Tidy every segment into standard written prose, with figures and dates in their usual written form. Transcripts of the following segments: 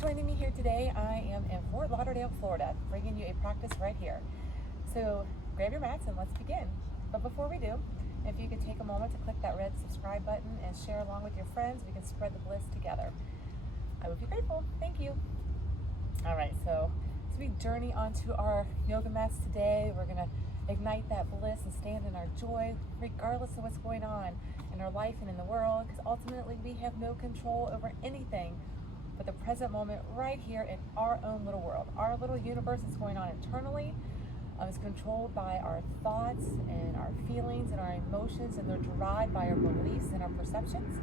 joining me here today. I am in Fort Lauderdale, Florida, bringing you a practice right here. So grab your mats and let's begin. But before we do, if you could take a moment to click that red subscribe button and share along with your friends, we can spread the bliss together. I would be grateful. Thank you. All right, so as we journey onto our yoga mats today, we're going to ignite that bliss and stand in our joy regardless of what's going on in our life and in the world, because ultimately we have no control over anything but the present moment right here in our own little world. Our little universe that's going on internally is controlled by our thoughts and our feelings and our emotions, and they're derived by our beliefs and our perceptions.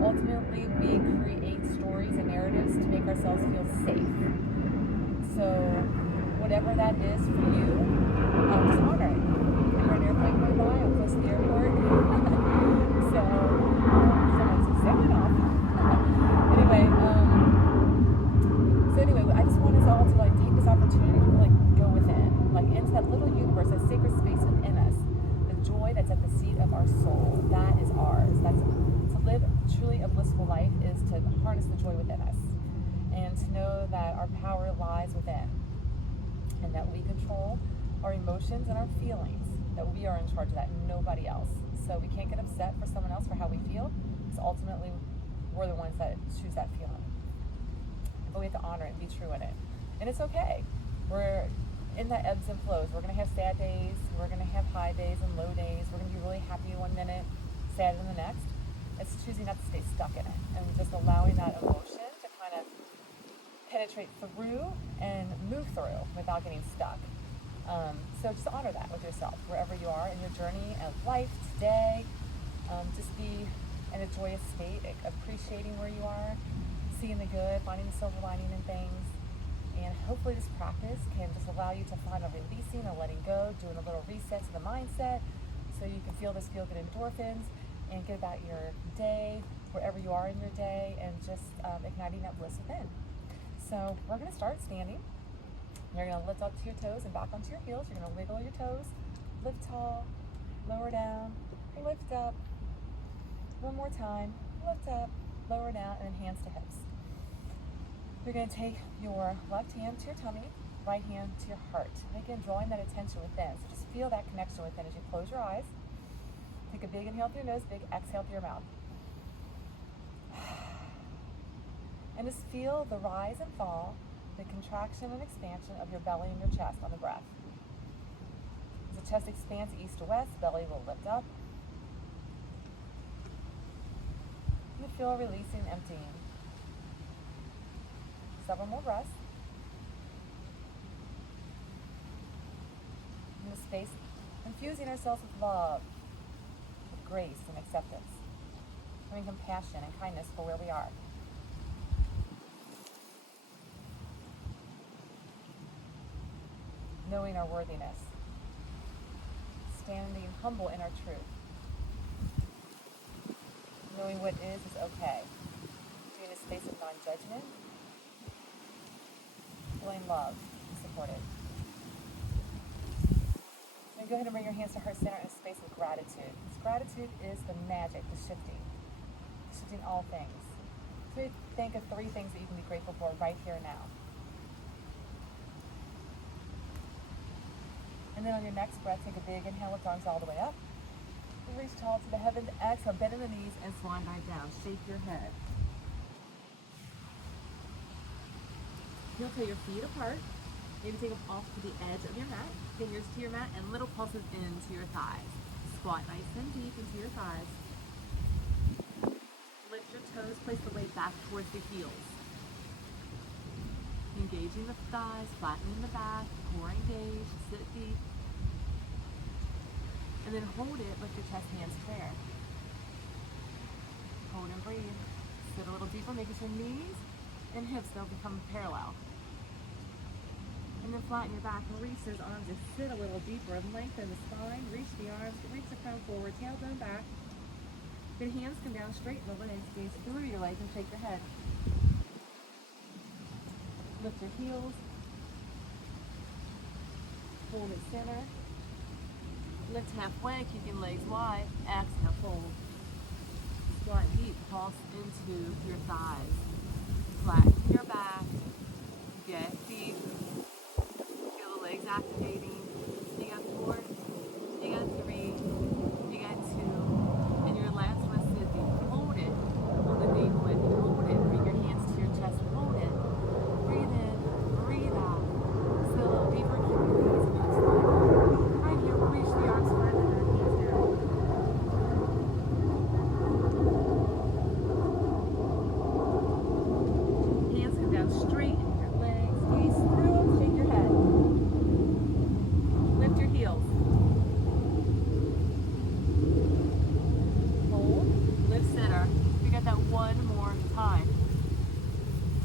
Ultimately, we create stories and narratives to make ourselves feel safe. So whatever that is for you, just honor it. I hear an airplane going by, I'm close to the airport. So someone's zipping off. Anyway, I just want us all to take this opportunity to go within, into that little universe, that sacred space within us, the joy that's at the seat of our soul. That is ours. That's to live truly a blissful life is to harness the joy within us, and to know that our power lies within, and that we control our emotions and our feelings. That we are in charge of that, nobody else. So we can't get upset for someone else for how we feel, because ultimately we're the ones that choose that feeling. But we have to honor it and be true in it. And it's okay. We're in the ebbs and flows. We're going to have sad days. We're going to have high days and low days. We're going to be really happy one minute, sad in the next. It's choosing not to stay stuck in it, and just allowing that emotion to kind of penetrate through and move through without getting stuck. So just honor that with yourself, wherever you are in your journey of life today. Just be in a joyous state, appreciating where you are, seeing the good, finding the silver lining in things. And hopefully this practice can just allow you to find a releasing, a letting go, doing a little reset to the mindset, so you can feel this feel-good endorphins and get about your day, wherever you are in your day, and just igniting that bliss within. So we're going to start standing. You're going to lift up to your toes and back onto your heels. You're going to wiggle your toes, lift tall, lower down, lift up. One more time, lift up, lower down, and then hands to hips. You're going to take your left hand to your tummy, right hand to your heart. And again, drawing that attention within. So just feel that connection within as you close your eyes. Take a big inhale through your nose, big exhale through your mouth. And just feel the rise and fall, the contraction and expansion of your belly and your chest on the breath. As the chest expands east to west, belly will lift up. You feel releasing, emptying. Several more breaths. In this space, infusing ourselves with love, with grace and acceptance, having compassion and kindness for where we are. Knowing our worthiness, standing humble in our truth, knowing what is okay, being a space of non-judgment, feeling loved and supported. Then go ahead and bring your hands to heart center in a space of gratitude. This gratitude is the magic, the shifting all things. So think of 3 things that you can be grateful for right here now. And then on your next breath, take a big inhale, lift arms all the way up. And reach tall to the heavens. Exhale, bend in the knees and slide right down. Shake your head. Heel toe your feet apart. Maybe take them off to the edge of your mat. Fingers to your mat and little pulses into your thighs. Squat nice and deep into your thighs. Lift your toes, place the weight back towards the heels. Engaging the thighs, flattening the back, core engaged, sit deep. And then hold it, lift your chest, hands to air. Hold and breathe. Sit a little deeper, making sure knees and hips, they'll become parallel. And then flatten your back and reach those arms and sit a little deeper. Lengthen the spine, reach the arms, reach the crown forward, tailbone back. Then hands come down, straighten the legs, gaze through your legs and shake your head. Lift your heels. Hold at center. Lift halfway, keeping legs wide. Exhale, fold. Squat deep, pulse into your thighs. Flatten your back.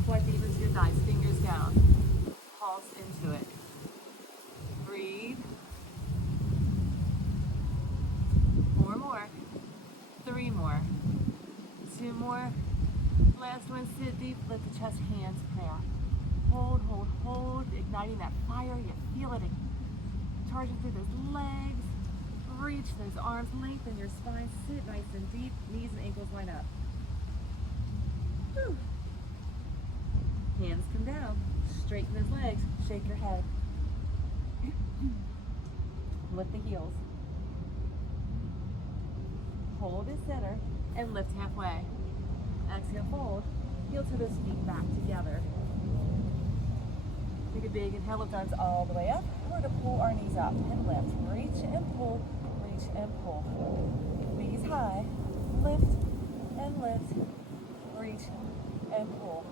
Squat deep into your thighs, fingers down. Pulse into it. Breathe. 4 more. 3 more. 2 more. Last one, sit deep, lift the chest, hands, prayer. Hold, hold, hold, igniting that fire. You feel it charging through those legs. Reach those arms, lengthen your spine, sit nice and deep, knees and ankles line up. Whew. Hands come down, straighten those legs, shake your head. Lift the heels. Hold at center and lift halfway. Exhale, fold. Heel to those feet back together. Take a big inhale, lift arms all the way up. We're going to pull our knees up and lift. Reach and pull, reach and pull. Knees high, lift and lift, reach and pull.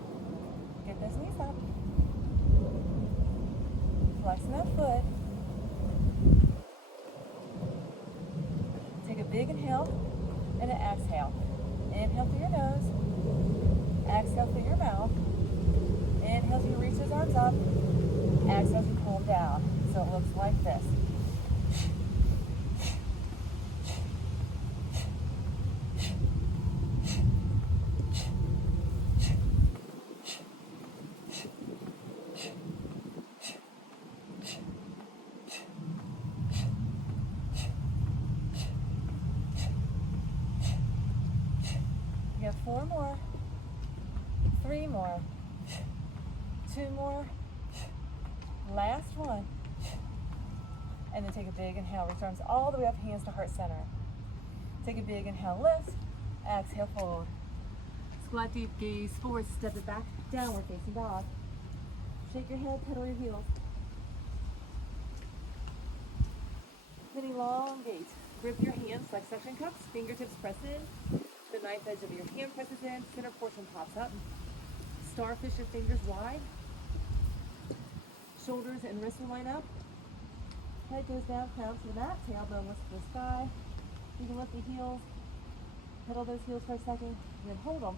Get those knees up. Flexing that foot. Take a big inhale and an exhale. Inhale through your nose. Exhale through your mouth. Inhale as you reach those arms up. Exhale as you pull them down. So it looks like this. You have 4 more. 3 more. 2 more. Last one. And then take a big inhale. Reach arms all the way up, hands to heart center. Take a big inhale, lift. Exhale, fold. Squat deep, gaze forward, step it back, downward facing dog. Shake your head, pedal your heels. Then elongate. Grip your hands, flex suction cups, fingertips press in. The knife edge of your hand presses in, center portion pops up. Starfish your fingers wide. Shoulders and wrists will line up. Head goes down, crown to the mat, tailbone lifts to the sky. You can lift the heels, pedal those heels for a second, and then hold them.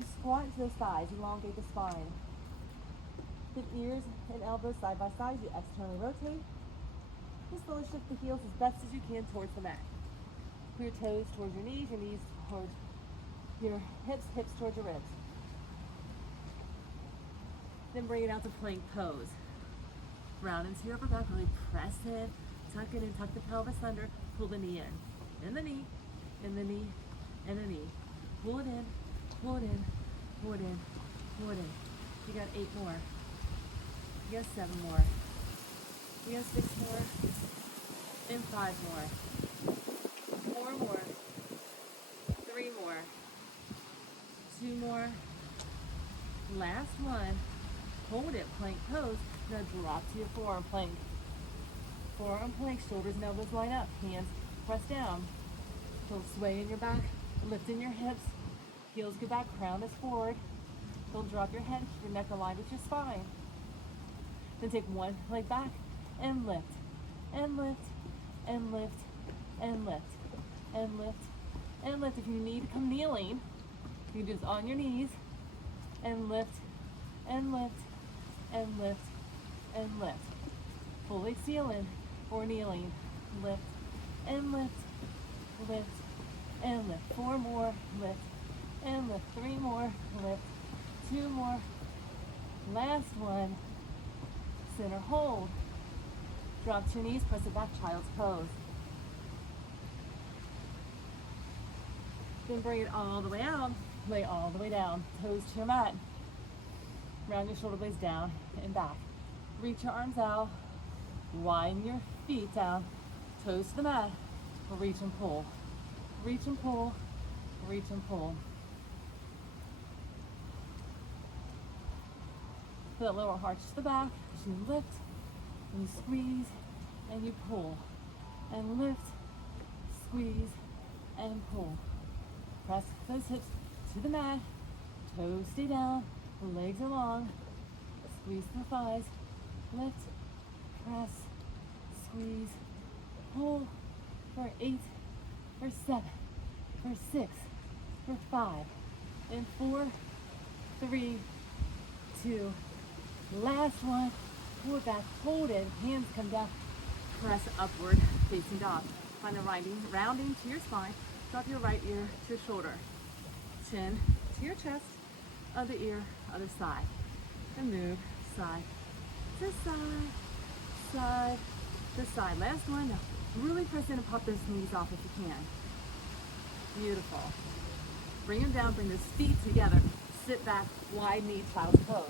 Just squat into those thighs, elongate the spine. Hip ears and elbows side by side, you externally rotate. Just slowly shift the heels as best as you can towards the mat. Pull your toes towards your knees towards your hips towards your ribs. Then bring it out to plank pose. Round into your upper back, really press in, tuck it in, tuck the pelvis under, pull the knee in the knee, in the knee, and the knee. Pull it in, pull it in, pull it in, pull it in. You got 8 more. You got 7 more. You got 6 more, and 5 more. 4 more, 3 more, 2 more. Last one. Hold it, plank pose. Now drop to your forearm plank. Forearm plank, shoulders and elbows line up. Hands press down. Feel sway in your back, lift in your hips. Heels go back, crown is forward. Don't drop your head, keep your neck aligned with your spine. Then take one leg back and lift, and lift, and lift, and lift, and lift, and lift. If you need to come kneeling, you can do this on your knees, and lift, and lift, and lift, and lift. Fully sealing or kneeling. Lift, and lift, lift, and lift. 4 more, lift, and lift. 3 more, lift, 2 more. Last one. Center hold. Drop to your knees, press it back, child's pose. Then bring it all the way out, lay all the way down, toes to your mat. Round your shoulder blades down and back. Reach your arms out, widen your feet down, toes to the mat, reach and pull. Reach and pull, reach and pull. Feel that lower arch to the back as you lift and you squeeze and you pull. And lift, squeeze, and pull. Press those hips to the mat, toes stay down, legs are long, squeeze the thighs, lift, press, squeeze, pull for 8, for 7, for 6, for 5, and 4, 3, 2. Last one. Pull it back, hold it, hands come down, press upward, facing dog. Find the rounding to your spine. Drop your right ear to your shoulder. Chin to your chest, other ear, other side. And move side to side, side to side. Last one. Now really press in and pop those knees off if you can. Beautiful. Bring them down, bring those feet together. Sit back, wide knee, child's pose.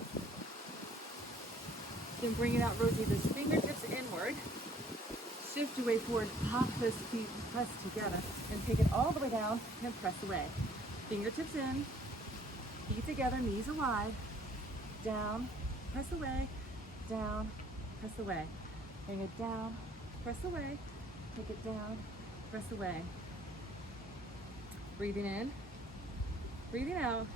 Then bring it out, rotate those fingertips inward. Shift your way forward, pop those feet, press together, and take it all the way down and press away. Fingertips in, feet together, knees are wide. Down, press away, down, press away. Bring it down, press away, take it down, press away. Breathing in, breathing out.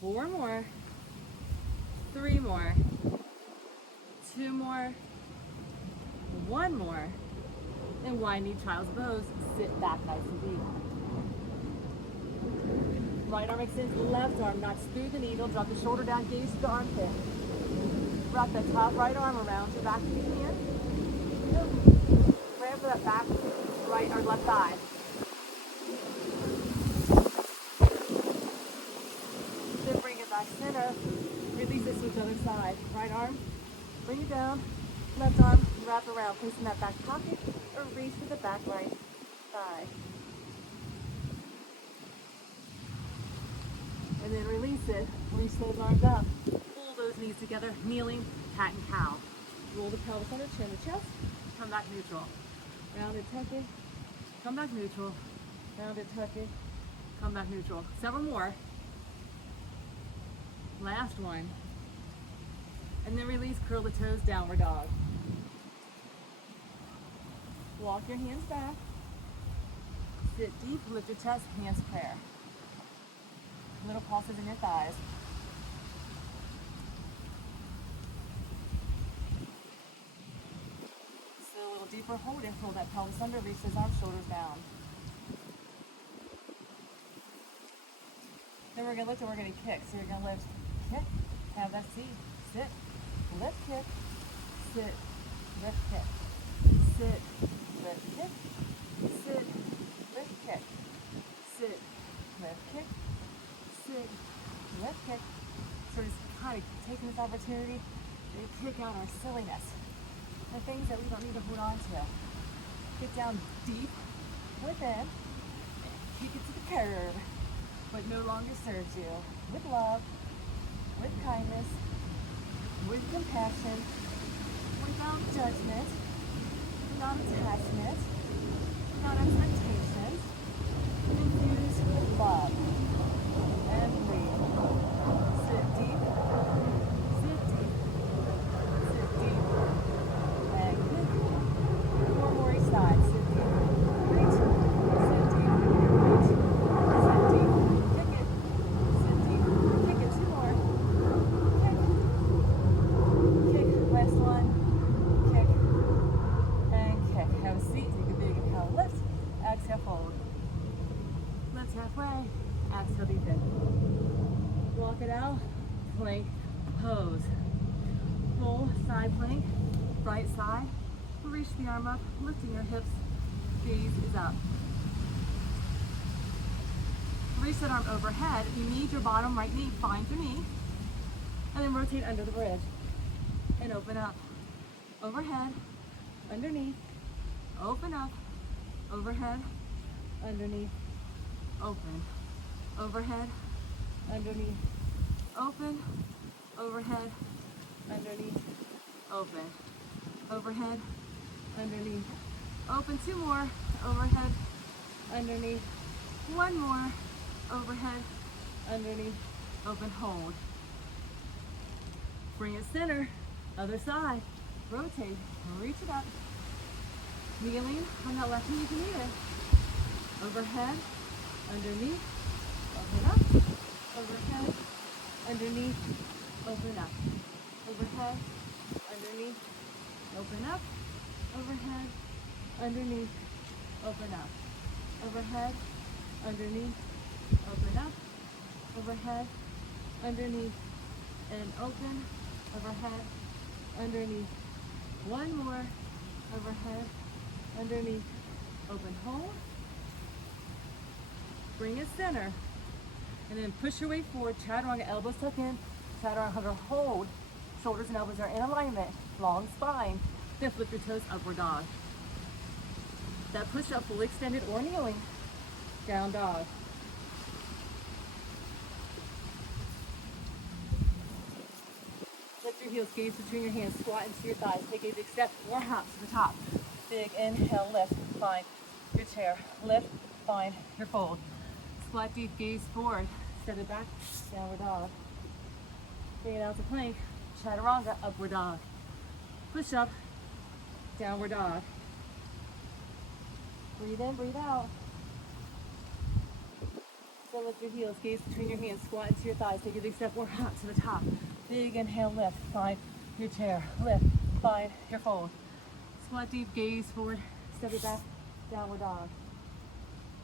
Four more, 3 more, 2 more, 1 more, and wide knee, child's pose. Sit back nice and deep. Right arm extends, left arm knocks through the needle. Drop the shoulder down, gaze to the armpit. Wrap the top right arm around your back if you can. Grab for that back, right or left thigh. Then bring it back center. Release this to each other side. Right arm, bring it down. Left arm, wrap around, placing that back pocket or reach to the back right thigh. And then release it. Reach those arms up. Pull those knees together, kneeling, cat and cow. Roll the pelvis under, chin to chest. Come back neutral. Rounded, tuck it. Come back neutral. Rounded, tuck it. Come back neutral. Several more. Last one. And then release, curl the toes, downward dog. Walk your hands back. Sit deep, lift your chest, hands prayer. Little pulses in your thighs. So a little deeper, hold it, pull that pelvis under, reach those arms, shoulders down. Then we're going to lift and we're going to kick. So you're going to lift, kick, have that seat, sit, lift, kick, sit, lift, kick, sit, lift, kick, sit, lift, kick, sit, lift, kick, sit, lift, kick. So just kind of taking this opportunity to kick out our silliness, the things that we don't need to hold on to. Get down deep within, kick it to the curb, what no longer serves you, with love, with kindness, with compassion, without judgment, without attachment, without expectations, infused with love. And breathe. Sit deep, sit deep, sit deep, and kick. 4 more each side. Sit deep, reach, sit deep, reach, sit deep, kick it, sit deep, kick it. 2 more, kick, kick, last one, kick, and kick. Have a seat, take a big inhale, lift, exhale, fold. Lift halfway. Exhale deep in. Walk it out. Plank pose. Full side plank. Right side. Reach the arm up. Lifting your hips. Gaze is up. Reach that arm overhead. If you need your bottom right knee, find your knee. And then rotate under the bridge. And open up. Overhead. Underneath. Open up. Overhead. Underneath. Open. Overhead, underneath, open, overhead, underneath, open, overhead, underneath, open. 2 more, overhead, underneath, 1 more, overhead, underneath, open, hold. Bring it center, other side, rotate, reach it up, kneeling on that left knee if you need it, overhead, underneath, open up, overhead, underneath, open up, overhead, underneath, open open up, overhead, underneath, open up, overhead, underneath, open up, overhead, underneath, and open, overhead, underneath. One more, overhead, underneath, open, hold. Bring it center, and then push your way forward, chaturanga, elbows tuck in, chaturanga, hold. Shoulders and elbows are in alignment, long spine. Then flip your toes, upward dog. That push-up, fully extended or kneeling, down dog. Lift your heels, gaze between your hands, squat into your thighs. Take a big step or hop to the top. Big inhale, lift, find your chair. Lift, find your fold. Squat deep, gaze forward, step it back, downward dog. Bring it out to plank, chaturanga, upward dog. Push up, downward dog. Breathe in, breathe out. Then lift your heels, gaze between your hands, squat into your thighs. Take a big step or hop to the top. Big inhale, lift, find your chair. Lift, find your fold. Squat deep, gaze forward, step it back, downward dog.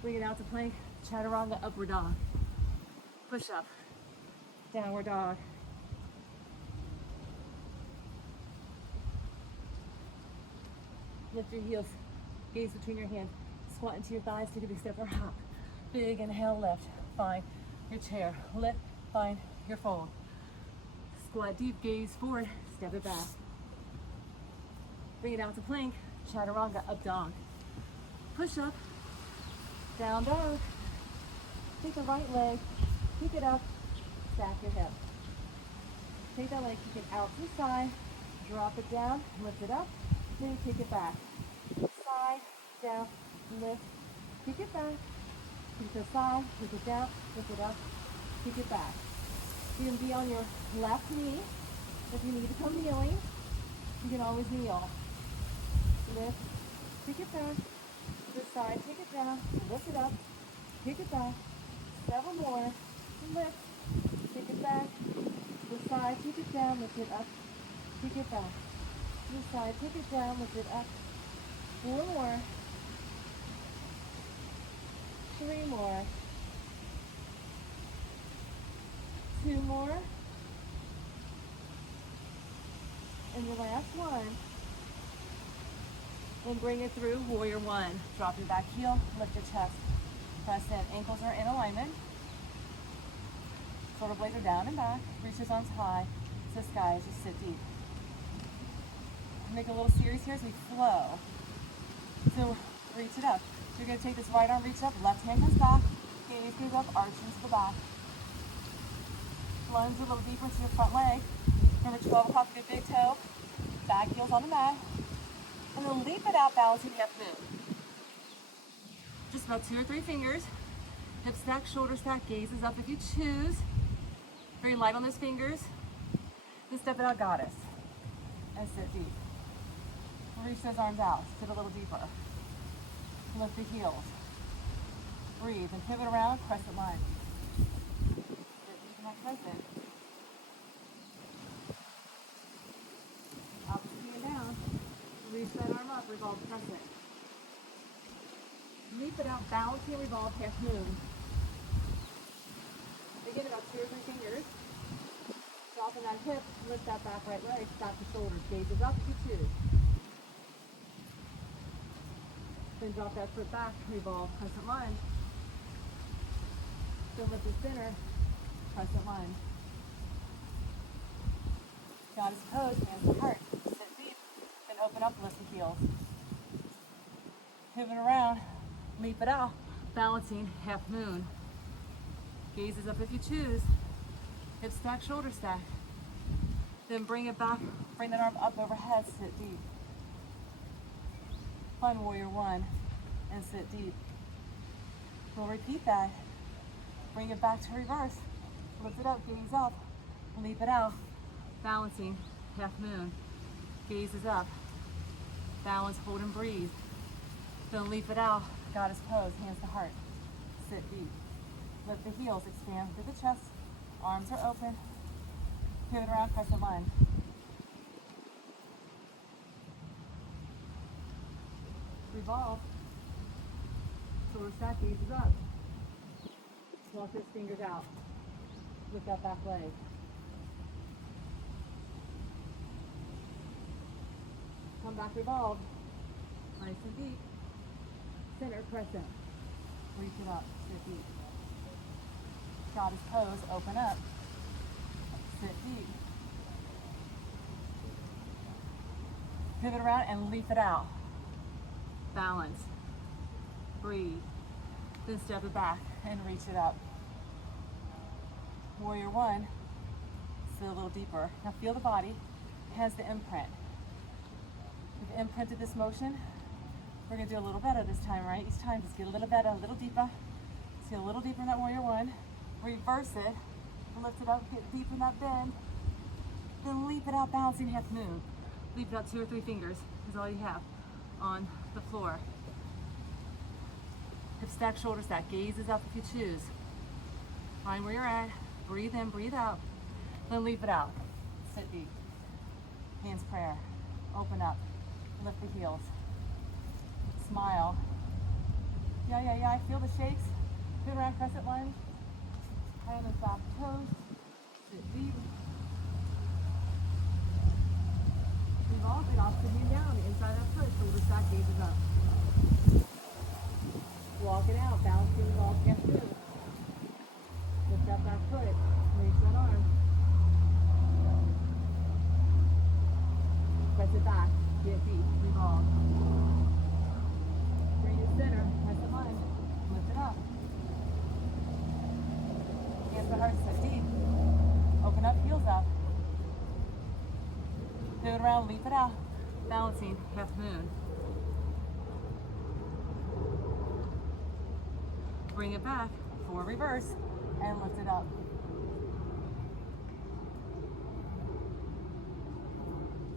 Bring it out to plank, chaturanga, upward dog. Push up, downward dog. Lift your heels, gaze between your hands, squat into your thighs, take a big step or hop. Big inhale, lift, find your chair. Lift, find your fold. Squat deep, gaze forward, step it back. Bring it out to plank, chaturanga, up dog. Push up, down dog. Take the right leg, kick it up, stack your hip. Take that leg, kick it out to the side, drop it down, lift it up, then kick it back. Side, down, lift, kick it back, kick it to the side, kick it down, lift it up, kick it back. You can be on your left knee. If you need to come kneeling, you can always kneel. Lift, kick it back, to the side, kick it down, lift it up, kick it back. Several more. Lift, kick it back, to the side, kick it down, lift it up, kick it back. To the side, kick it down, lift it up. 4 more. 3 more. 2 more. And your last one. And bring it through, warrior one. Drop your back heel, lift your chest. Press in, ankles are in alignment. Shoulder blades are down and back. Reach your arms high to the sky as you sit deep. Make a little series here as we flow. So reach it up. You're going to take this right arm, reach up, left hand comes back, gaze goes up, arch into the back. Lunge a little deeper into your front leg. Remember 12 o'clock, good big toe. Back heels on the mat. And then leap it out, balancing half moon. Just about 2 or 3 fingers. Hip stack, shoulder stack, gaze is up if you choose. Very light on those fingers. Then step it out, goddess. And sit deep. Reach those arms out, sit a little deeper. Lift the heels. Breathe and pivot around, crescent lunge. Sit into crescent. Opposite hand down. Reach that arm up, revolve crescent. Leap it out, balancing and revolve half moon. Again, about 2 or 3 fingers. Soften that hip, lift that back right leg, stack the shoulders, gaze is up if you choose. Then drop that foot back, revolve, crescent lunge. Then lift the center, crescent lunge. Goddess pose, hands to heart. Sit deep, then open up, lift the heels. Pivot around, leap it out, balancing half moon. Gaze is up if you choose. Hip stack, shoulder stack. Then bring it back, bring that arm up overhead, sit deep. Find warrior one and sit deep. We'll repeat that. Bring it back to reverse. Lift it up, gaze up, leap it out, balancing half moon. Gaze is up. Balance, hold and breathe. Then leap it out, goddess pose, hands to heart. Sit deep. Lift the heels, expand through the chest. Arms are open. Pivot around, crescent lunge. Revolve. Shoulder stack, gazes up. Walk those fingers out. Lift that back leg. Come back, revolve. Nice and deep. Center crescent. Reach it up, sit deep. Goddess pose, open up. Sit deep. Pivot around and leap it out. Balance. Breathe. Then step it back and reach it up. Warrior one. Sit a little deeper. Now feel the body has the imprint. We've imprinted this motion. We're going to do a little better this time, right? Each time, just get a little better, a little deeper. Let's get a little deeper in that warrior one. Reverse it. Lift it up, get deep in that bend. Then leap it out, balancing half moon. Leap it out 2 or 3 fingers is all you have on the floor. Hip stack, shoulder stack. Gaze is up if you choose. Find where you're at. Breathe in, breathe out. Then leap it out. Sit deep. Hands prayer. Open up. Lift the heels. Smile. Yeah. Feel the shakes. Pivot around, crescent lunge. Hand on soft toes. Sit deep. Revolve it, opposite hand down. The inside of that foot. Shoulder stack, gazes up. Walk it out. Balancing revolve, can't move. Lift that back foot. Reach that arm. Press it back. Get deep. Revolve. Bring it center. Press the lunge. Lift it up. Hands to heart. Sit deep. Open up. Heels up. Pivot around. Leap it out. Balancing. Half moon. Bring it back. For reverse. And lift it up.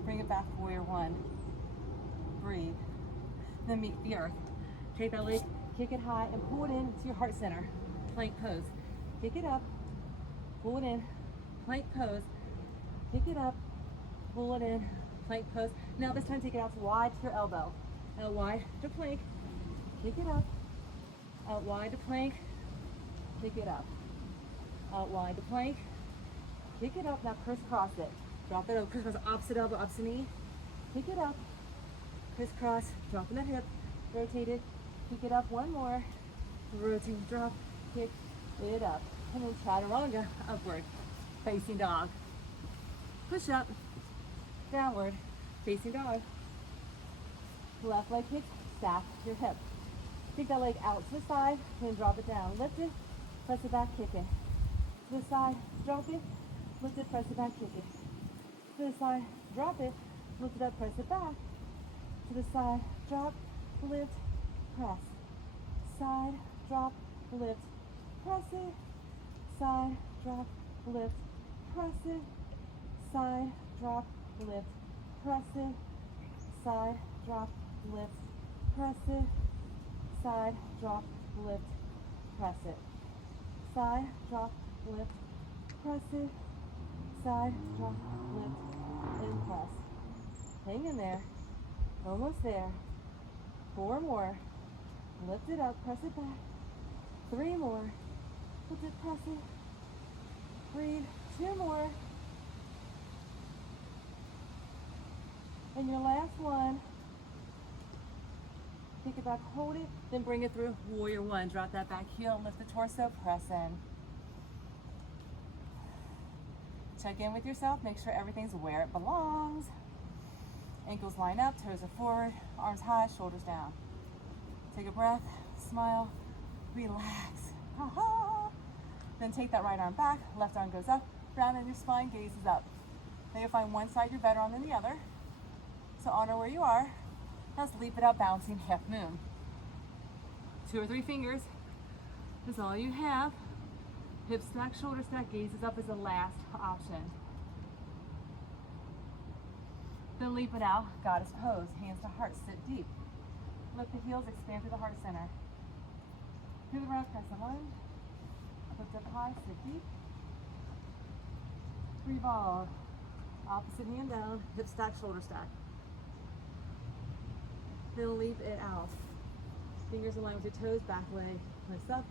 Bring it back, warrior one. Breathe. Then meet the earth. Take that leg, kick it high, and pull it in to your heart center. Plank pose. Kick it up, pull it in, plank pose. Kick it up, pull it in, plank pose. Now this time take it out wide to your elbow. Out wide to plank. Kick it up. Out wide to plank. Pick it up. Out wide to plank. Pick it up. Now crisscross it. Drop it over. Crisscross opposite elbow, opposite knee. Pick it up. Crisscross. Dropping that hip. Rotate it. Pick it up. One more. Rotate. Drop. Pick it up. And then chaturanga. Upward. Facing dog. Push up. Downward. Facing dog. Left leg kick. Stack your hip. Take that leg out to the side. Then drop it down. Lift it. Press it back, kick it. To the side, drop it, lift it, press it back, kick it. To the side, drop it, lift it up, press it back. To the side, drop, lift, press. Side, drop, lift, press it. Side, drop, lift, press it. Side, drop, lift, press it. Side, drop, lift, press it. Side, drop, lift, press it. Side, drop, lift, press it. Side, drop, lift, and press. Hang in there. Almost there. 4 more. Lift it up, press it back. 3 more. Lift it, press it. Breathe. 2 more. And your last one. Take it back, hold it, then bring it through warrior one. Drop that back heel, lift the torso, press in. Check in with yourself, make sure everything's where it belongs. Ankles line up, toes are forward, arms high, shoulders down. Take a breath, smile, relax. Then take that right arm back, left arm goes up, round in your spine, gaze is up. Now you'll find one side you're better on than the other. So honor where you are. Let's leap it up, bouncing half moon. 2 or 3 fingers is all you have. Hip stack, shoulder stack, gazes up is the last option. Then leap it out, goddess pose, hands to heart, sit deep. Lift the heels, expand through the heart center. Pivot around, crescent lunge. Lift up high, sit deep. Revolve. Opposite hand down, hip stack, shoulder stack. Then leap it out. Fingers in line with your toes, back leg lifts up.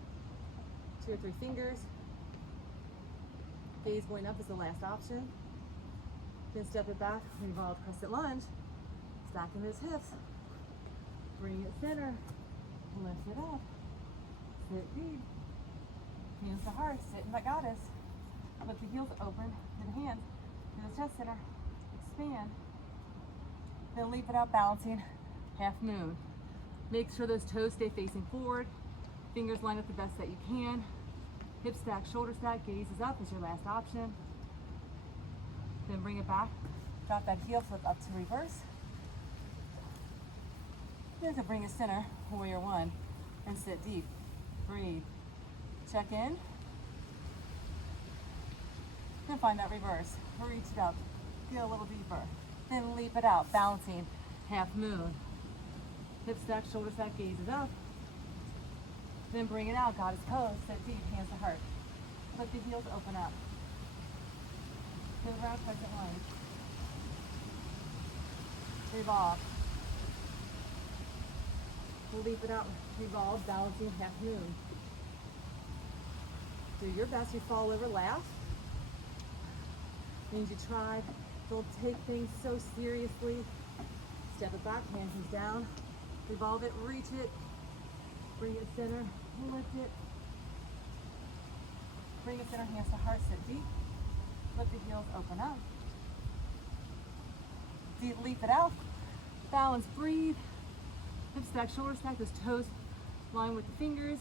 2 or 3 fingers. Gaze going up is the last option. Then step it back, revolve crescent lunge. Stacking those hips. Bring it center. Lift it up. Sit deep. Hands to heart, sit in that goddess. Let the heels open to the hands. To the chest center. Expand. Then leap it out, balancing half moon. Make sure those toes stay facing forward. Fingers line up the best that you can. Hip stack, shoulder stack, gaze is up is your last option. Then bring it back. Drop that heel, flip up to reverse. Then to bring it center, warrior one, and sit deep. Breathe. Check in. Then find that reverse. Reach it up. Feel a little deeper. Then leap it out, balancing half moon. Hip stack, shoulder stack, gaze is up. Then bring it out, goddess pose, sit deep, hands to heart. Let the heels open up. Then round crescent lunge. Revolve. Leap it out, revolve, balancing half moon. Do your best, you fall over, laugh. Means you tried. Don't take things so seriously. Step it back, hands down. Revolve it, reach it. Bring it center, lift it. Bring it center, hands to heart, sit deep. Let the heels open up. Deep, leap it out. Balance, breathe. Hip stack, shoulder stack, those toes line with the fingers.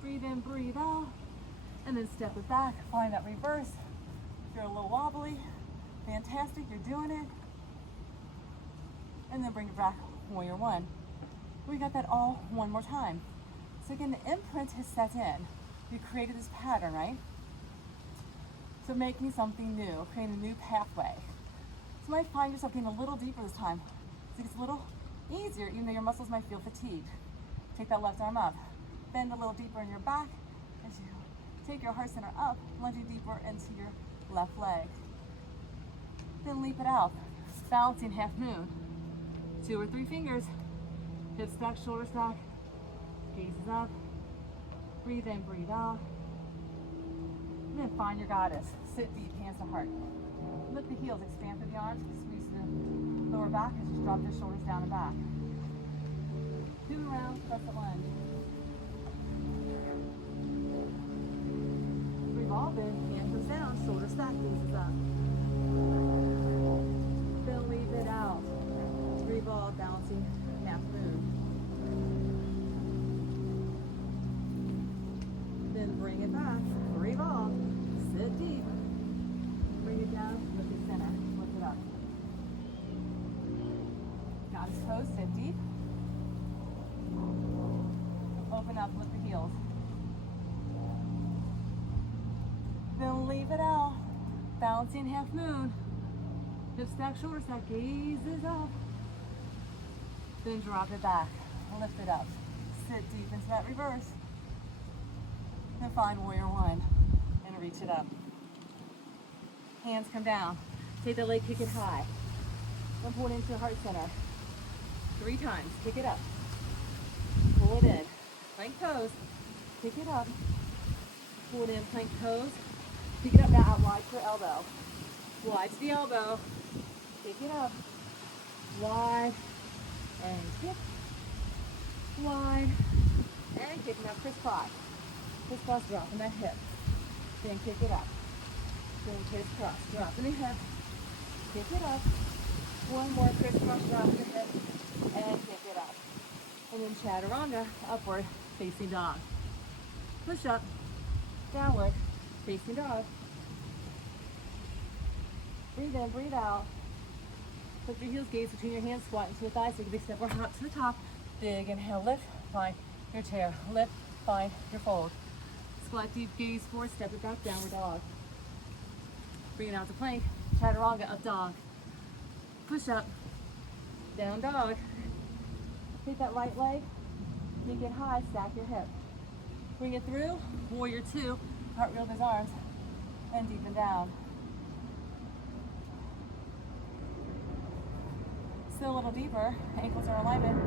Breathe in, breathe out. And then step it back, find that reverse. If you're a little wobbly, fantastic, you're doing it. And then bring it back, warrior one. We got that all one more time. So again, the imprint has set in. You created this pattern, right? So make me something new, create a new pathway. So you might find yourself getting a little deeper this time. So it gets a little easier, even though your muscles might feel fatigued. Take that left arm up. Bend a little deeper in your back as you take your heart center up, lunging deeper into your left leg. Then leap it out, balancing half moon. 2 or 3 fingers. Hip stack, shoulder stack. Gaze is up. Breathe in, breathe out. And then find your goddess. Sit deep, hands to heart. Lift the heels, expand through the arms, squeeze the lower back and just drop your shoulders down and back. 2 rounds, crescent lunge. Revolve in, hand goes down, shoulder stack, gaze is up. Then leave it out. Revolve, balancing half moon. Then bring it back, revolve, sit deep. Bring it down, lift it center, lift it up. Goddess pose, sit deep. Open up, lift the heels. Then leave it out, balancing half moon. Hip stack, shoulder stack, gaze is up. Then drop it back, lift it up. Sit deep into that reverse. Then find warrior one and reach it up. Hands come down. Take the leg, kick it high. Then pull it into heart center. 3 times, kick it up. Pull it in. Plank pose, kick it up. Pull it in, plank pose. Pick it up now, out wide to your elbow. Wide to the elbow. Pick it up. Wide. And kick. Wide. And kick. Now crisscross. Crisscross, dropping that hip. Then kick it up. Then crisscross, dropping the hip. Kick it up. One more crisscross, dropping the hip. And kick it up. And then chaturanga, upward, facing dog. Push up, downward, facing dog. Breathe in, breathe out. Put your heels, gaze between your hands, squat into your thighs. Take a big step or hop to the top. Big inhale, lift, find your chair. Lift, find your fold. Squat deep, gaze forward, step it back, downward dog. Bring it out to plank, chaturanga, up dog. Push up, down dog. Take that right leg, make it high, stack your hip. Bring it through, warrior two, cartwheel those arms, and deepen down. So a little deeper, ankles are in alignment.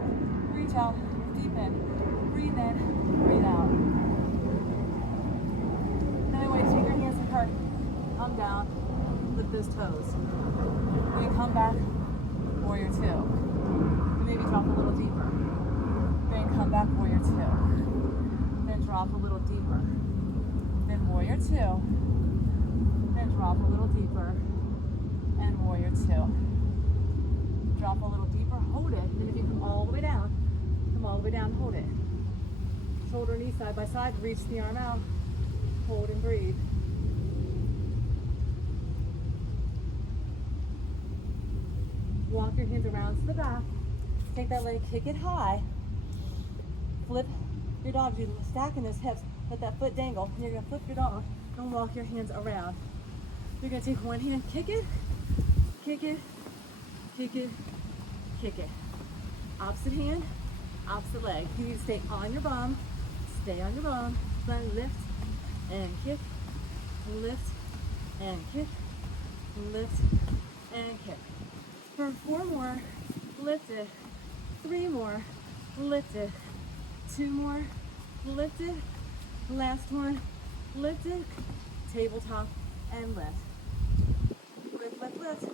Reach out, deepen, breathe in, breathe out. Another way, take your hands apart, come down, lift those toes. Then come back, warrior two. And maybe drop a little deeper. Then come back, warrior two. Then drop a little deeper. Then warrior two. Then drop a little deeper. And warrior two. Drop a little deeper, hold it. And then if you come all the way down, hold it. Shoulder and knee side by side, reach the arm out, hold and breathe. Walk your hands around to the back. Take that leg, kick it high. Flip your dog. You're stacking those hips. Let that foot dangle. And you're going to flip your dog and walk your hands around. You're going to take one hand, kick it, kick it, kick it, kick it. Opposite hand, opposite leg. You need to stay on your bum. Stay on your bum. Then lift and kick, lift and kick, lift and kick. For 4 more, lift it. 3 more, lift it. 2 more, lift it. Last one, lift it. Tabletop and lift. Lift, lift, lift.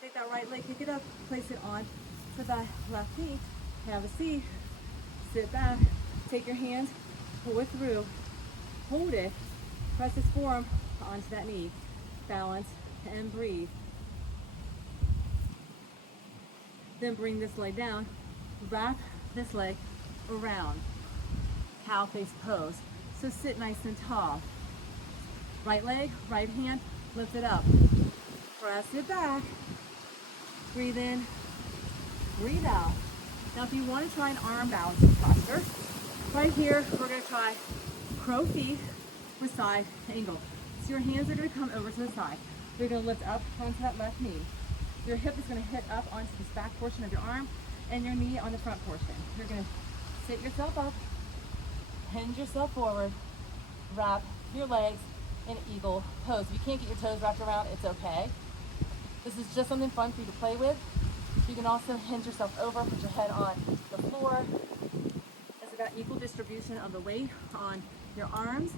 Take that right leg, kick it up, place it on to the left knee. Have a seat. Sit back. Take your hands, pull it through. Hold it. Press this forearm onto that knee. Balance and breathe. Then bring this leg down. Wrap this leg around. Cow face pose. So sit nice and tall. Right leg, right hand, lift it up. Press it back. Breathe in, breathe out. Now if you want to try an arm balancing posture, right here we're going to try crow feet with side angle. So your hands are going to come over to the side. You're going to lift up onto that left knee. Your hip is going to hit up onto this back portion of your arm and your knee on the front portion. You're going to sit yourself up, hinge yourself forward, wrap your legs in eagle pose. If you can't get your toes wrapped around, it's okay. This is just something fun for you to play with. You can also hinge yourself over, put your head on the floor. It's got equal distribution of the weight on your arms,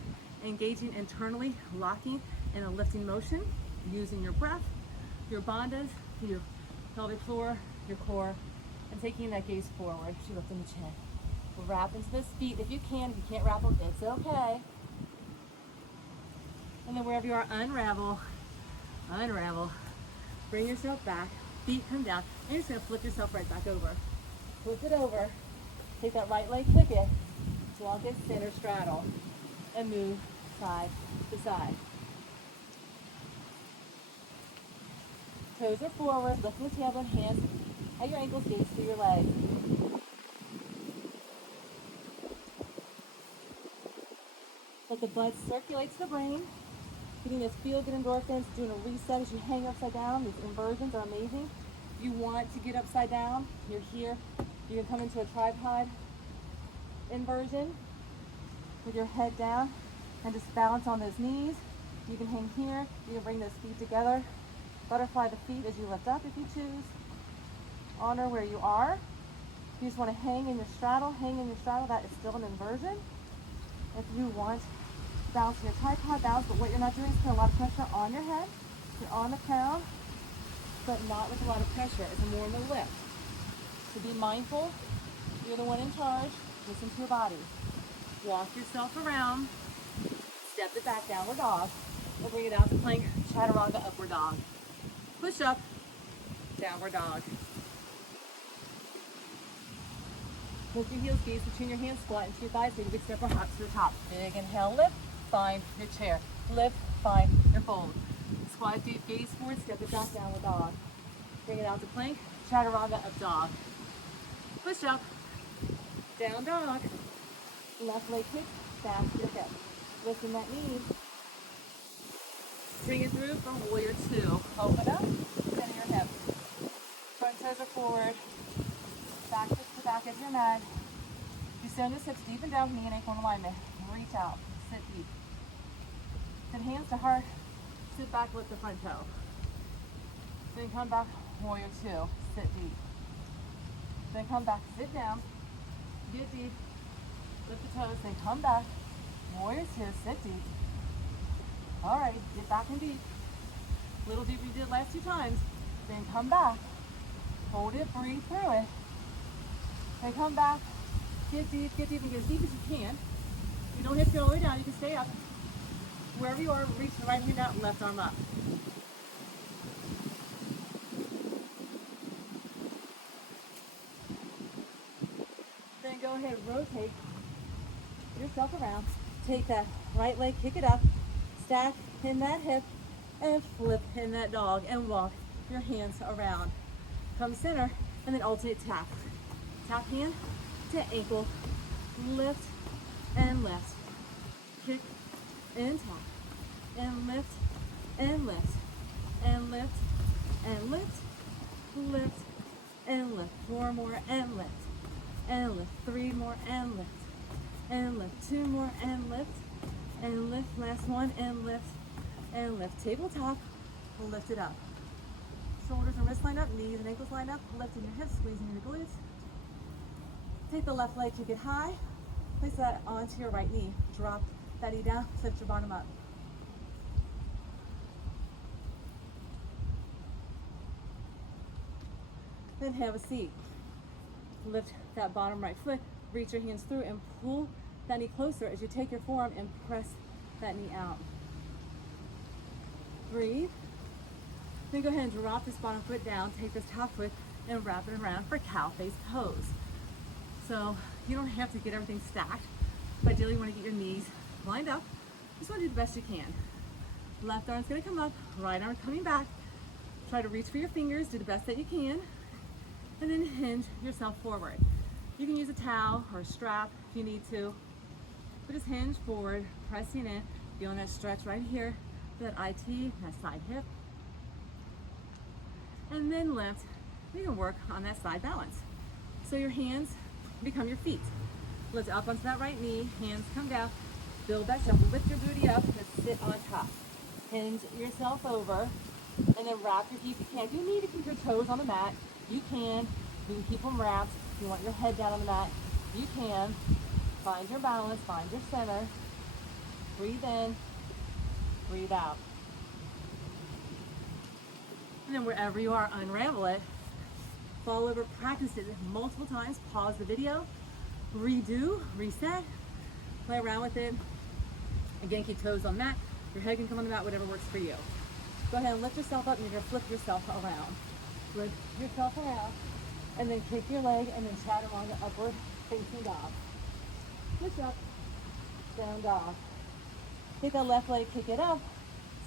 engaging internally, locking in a lifting motion, using your breath, your bandhas, your pelvic floor, your core, and taking that gaze forward, she lifting the chin. Wrap into those feet if you can. If you can't wrap them, it's okay. And then wherever you are, unravel, unravel. Bring yourself back, feet come down, and you're just going to flip yourself right back over. Flip it over, take that right leg, kick it, walk it, center straddle, and move side to side. Toes are forward, lifting the tailbone, hands at your ankles, gaze to your legs. Let the blood circulate to the brain, getting those feel-good endorphins, doing a reset as you hang upside down. These inversions are amazing. If you want to get upside down, you're here. You can come into a tripod inversion with your head down and just balance on those knees. You can hang here. You can bring those feet together. Butterfly the feet as you lift up if you choose. Honor where you are. If you just want to hang in your straddle, that is still an inversion. If you want balance in your tripod, balance, but what you're not doing is putting a lot of pressure on your head. You're on the crown, but not with a lot of pressure. It's more in the lift. So be mindful. You're the one in charge. Listen to your body. Walk yourself around. Step it back, downward dog. We'll bring it out to plank, chaturanga, upward dog. Push up, downward dog. Lift your heels, gaze between your hands, squat into your thighs, take a big step or hop to the top. Big inhale, lift, find your chair. Lift, find your fold. Squat deep, gaze forward, step it back, downward dog. Bring it out to plank, chaturanga, up dog. Push up, down dog. Left leg kick, back to your hip. Lifting that knee. Bring it through for warrior two. Open up, center your hips. Front toes are forward. Back to the back as your mat. You send those hips deep and down, knee and ankle in alignment. Reach out, sit deep. Then hands to heart. Sit back, lift the front toe. Then come back, warrior two. sit deep. Then come back, sit down, get deep, lift the toes, then come back. Warriors here, sit deep. All right, get back in deep. Little deep you did last 2 times. Then come back, hold it, breathe through it. Then come back, get deep, and get as deep as you can. You don't have to go all the way down, you can stay up. Wherever you are, reach the right hand out and left arm up. Then go ahead, rotate yourself around. Take that right leg, kick it up, stack in that hip, and flip in that dog, and walk your hands around. Come center, and then alternate tap. Tap hand to ankle, lift and lift. Kick and tap, and lift and lift, and lift and lift, lift and lift. 4 more and lift, and lift. 3 more and lift, and lift. 2 more and lift, and lift. Last one and lift, and lift. Tabletop, lift it up. Shoulders and wrists line up, knees and ankles line up, lifting your hips, squeezing your glutes. Take the left leg, take it high, place that onto your right knee. Drop that knee down, lift your bottom up. Then have a seat. Lift that bottom right foot, reach your hands through and pull that knee closer as you take your forearm and press that knee out. Breathe. Then go ahead and drop this bottom foot down, take this top foot and wrap it around for cow face pose. So you don't have to get everything stacked, but ideally you want to get your knees lined up. Just want to do the best you can. Left arm's going to come up, right arm coming back. Try to reach for your fingers, do the best that you can, and then hinge yourself forward. You can use a towel or a strap if you need to, but just hinge forward, pressing in, feeling that stretch right here, that IT, that side hip, and then lift. You can work on that side balance. So your hands become your feet. Lift up onto that right knee, hands come down, build that shuffle, lift your booty up, and sit on top. Hinge yourself over, and then wrap your feet if you can. If you need to keep your toes on the mat, you can. You can keep them wrapped. If you want your head down on the mat, you can. Find your balance, find your center. Breathe in, breathe out. And then wherever you are, unravel it. Fall over, practice it multiple times. Pause the video, redo, reset, play around with it. Again, keep toes on the mat. Your head can come on the mat, whatever works for you. Go ahead and lift yourself up, and you're gonna flip yourself around. Lift yourself around, and then kick your leg, and then chaturanga upward facing dog. Push up, down dog. Take that left leg, kick it up,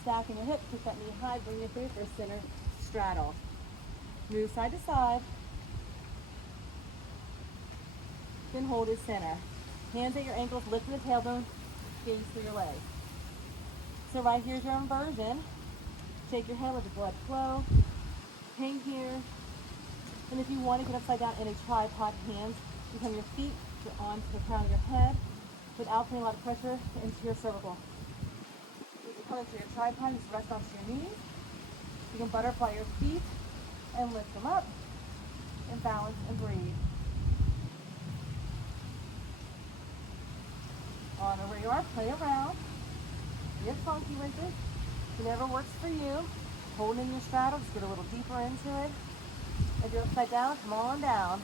stacking your hips, kick that knee high, bring it through for center straddle. Move side to side. Then hold it center. Hands at your ankles, lifting the tailbone, gaze through your legs. So right here's your inversion. Shake your head, let the blood flow. Hang here. And if you want to get upside down in a tripod, hands become your feet onto the crown of your head without putting a lot of pressure into your cervical. As you come into your tripod, just rest onto your knees. You can butterfly your feet and lift them up and balance and breathe. Honor where you are, play around. Get funky with it. Whatever works for you. Hold in your straddle, just get a little deeper into it. If you're upside down, come on down.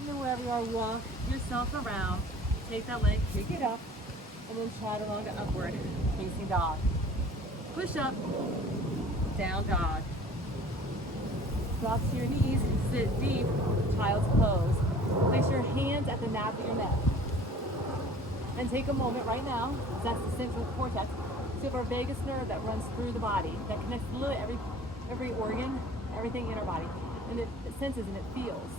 And then wherever you are, walk yourself around. Take that leg, kick it up, and then chaturanga upward, facing dog. Push up, down dog. Drop to your knees, sit deep, child's pose. Place your hands at the nape of your neck. And take a moment right now, that's the central cortex. So we have our vagus nerve that runs through the body, that connects literally every organ, everything in our body. And it senses and it feels.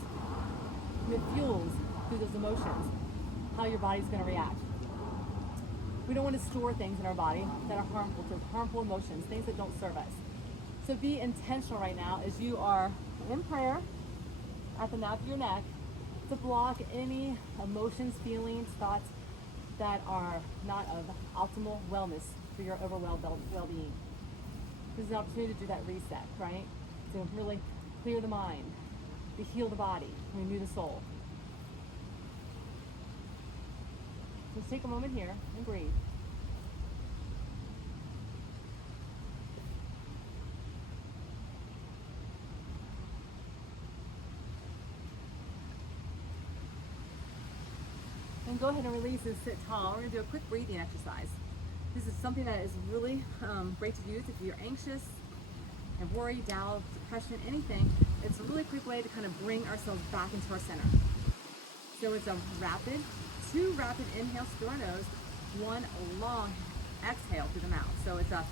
And it fuels through those emotions, how your body's gonna react. We don't want to store things in our body that are harmful to harmful emotions, things that don't serve us. So be intentional right now as you are in prayer at the nape of your neck to block any emotions, feelings, thoughts that are not of optimal wellness for your overall well-being. This is an opportunity to do that reset, right? To really clear the mind, to heal the body, renew the soul. Just take a moment here and breathe. And go ahead and release and sit tall. We're going to do a quick breathing exercise. This is something that is really great to use if you're anxious, have worry, doubt, depression, anything. It's a really quick way to kind of bring ourselves back into our center. So it's a two rapid inhales through our nose, one long exhale through the mouth. So it's a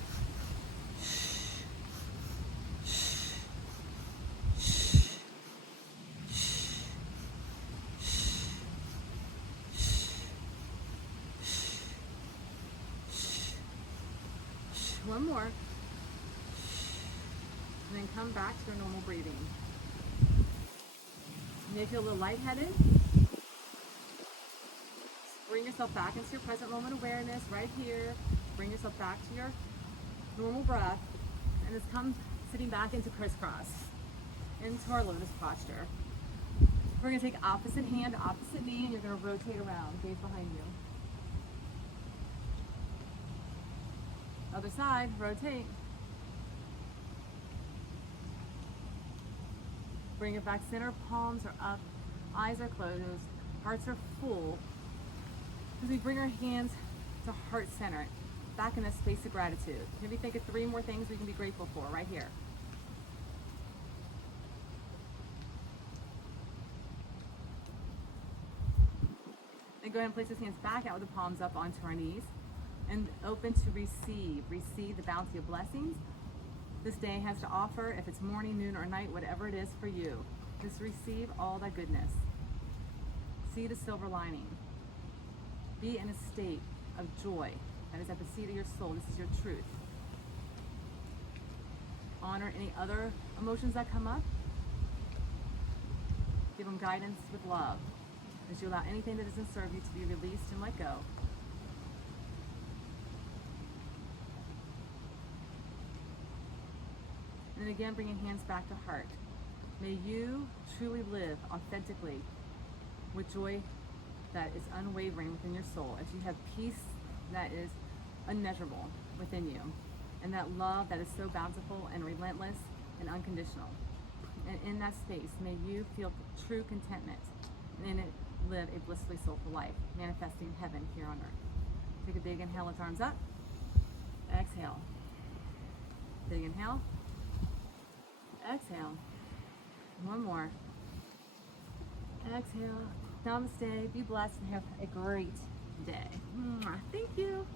one more, and then come back to your normal breathing. You may feel a little lightheaded. Just bring yourself back into your present moment awareness right here. Bring yourself back to your normal breath, and just come sitting back into crisscross, into our lotus posture. We're going to take opposite hand, opposite knee, and you're going to rotate around, gaze behind you. Other side, rotate. Bring it back center, palms are up, eyes are closed, hearts are full. As we bring our hands to heart center, back in this space of gratitude. Maybe think of 3 more things we can be grateful for right here. Then go ahead and place those hands back out with the palms up onto our knees. And open to receive the bounty of blessings this day has to offer. If it's morning, noon, or night, whatever it is for you, just receive all that goodness. See the silver lining. Be in a state of joy that is at the seat of your soul. This is your truth. Honor any other emotions that come up. Give them guidance with love as you allow anything that doesn't serve you to be released and let go. And again, bringing hands back to heart. May you truly live authentically with joy that is unwavering within your soul, as you have peace that is unmeasurable within you, and that love that is so bountiful and relentless and unconditional. And in that space, may you feel true contentment, and in it live a blissfully soulful life, manifesting heaven here on earth. Take a big inhale, lift arms up. Exhale. Big inhale. Exhale. One more. Exhale. Namaste. Be blessed and have a great day. Thank you.